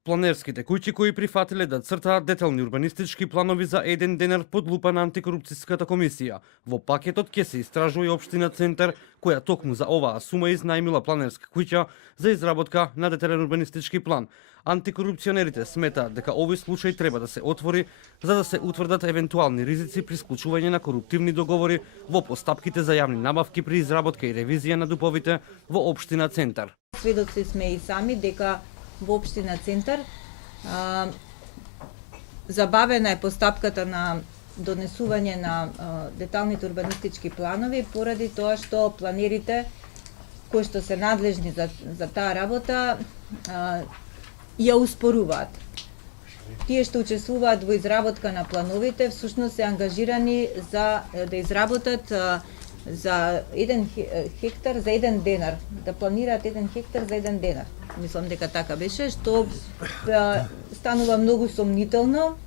Планерските куќи кои прифатиле да цртаат детални урбанистички планови за еден денар под лупа на антикорупцијската комисија. Во пакетот ќе се истражува и општина Центар, која токму за оваа сума изнајмила планерска куќа за изработка на детален урбанистички план. Антикорупционерите сметаат дека овој случај треба да се отвори за да се утврдат евентуални ризици при склучување на коруптивни договори во постапките за јавни набавки при изработка и ревизија на дуповите во општина Центар. Сведоци сме и сами дека во општина Центар забавена е постапката на донесување на деталните урбанистички планови поради тоа што планерите кои што се надлежни за таа работа ја успоруваат. Тие што учествуваат во изработка на плановите всушност се ангажирани за да изработат за 1 хектар за 1 денар, да планираат 1 хектар за 1 денар. Мислам дека така беше, што станува многу сомнително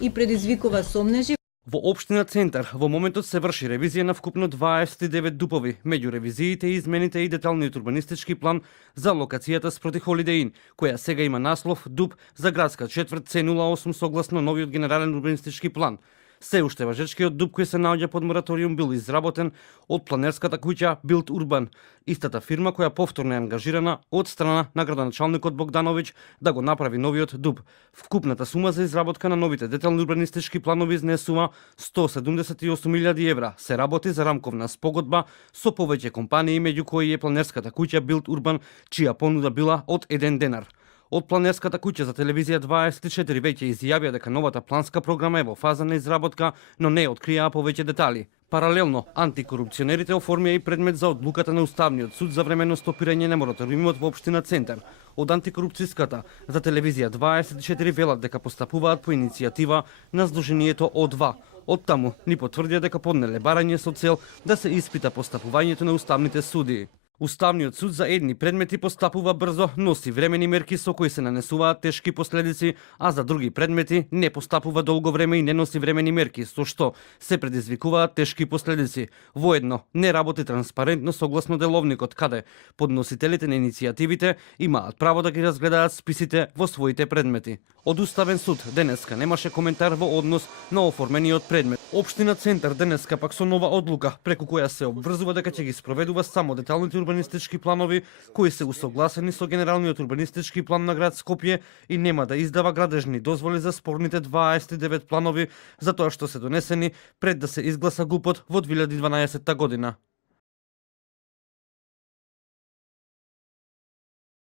и предизвикува сомнежи. Во општина Центар во моментот се врши ревизија на вкупно 29 дупови, меѓу ревизиите и измените и деталниот урбанистички план за локацијата спроти Holiday Inn, која сега има наслов Дуп за градска четврт C08 согласно новиот генерален урбанистички план. Се уште важечкиот дуп кој се наоѓа под мораториум бил изработен од планерската куќа Build Urban, истата фирма која повторно е ангажирана од страна на градоначалникот Богдановиќ да го направи новиот дуп. Вкупната сума за изработка на новите детални урбанистички планови изнесува 178.000 евра. Се работи за рамковна спогодба со повеќе компании, меѓу кои е планерската куќа Build Urban, чија понуда била од 1 денар. Од планерската куќа за телевизија 24 веќе изјавија дека новата планска програма е во фаза на изработка, но не откриаа повеќе детали. Паралелно, антикорупционерите оформија и предмет за одлуката на Уставниот суд за временно стопирање на мораториумот во општина Центар. Од антикорупцијската за телевизија 24 велат дека постапуваат по иницијатива на Сдруженијето О2. Оттаму ни потврдија дека поднеле барање со цел да се испита постапувањето на уставните судии. Уставниот суд за едни предмети постапува брзо, носи времени мерки со кои се нанесуваат тешки последици, а за други предмети не постапува долго време и не носи времени мерки, со што се предизвикуваат тешки последици. Воедно, не работи транспарентно согласно деловникот, каде подносителите на иницијативите имаат право да ги разгледаат списите во своите предмети. Од Уставен суд денеска немаше коментар во однос на оформениот предмет. Општина Центар денеска пак со нова одлука, преку која се обврзува дека ќе ги спроведува само деталните урбанистички планови кои се усогласени со генералниот урбанистички план на град Скопје и нема да издава градежни дозволи за спорните 29 планови за тоа што се донесени пред да се изгласа ГУПот во 2012 година.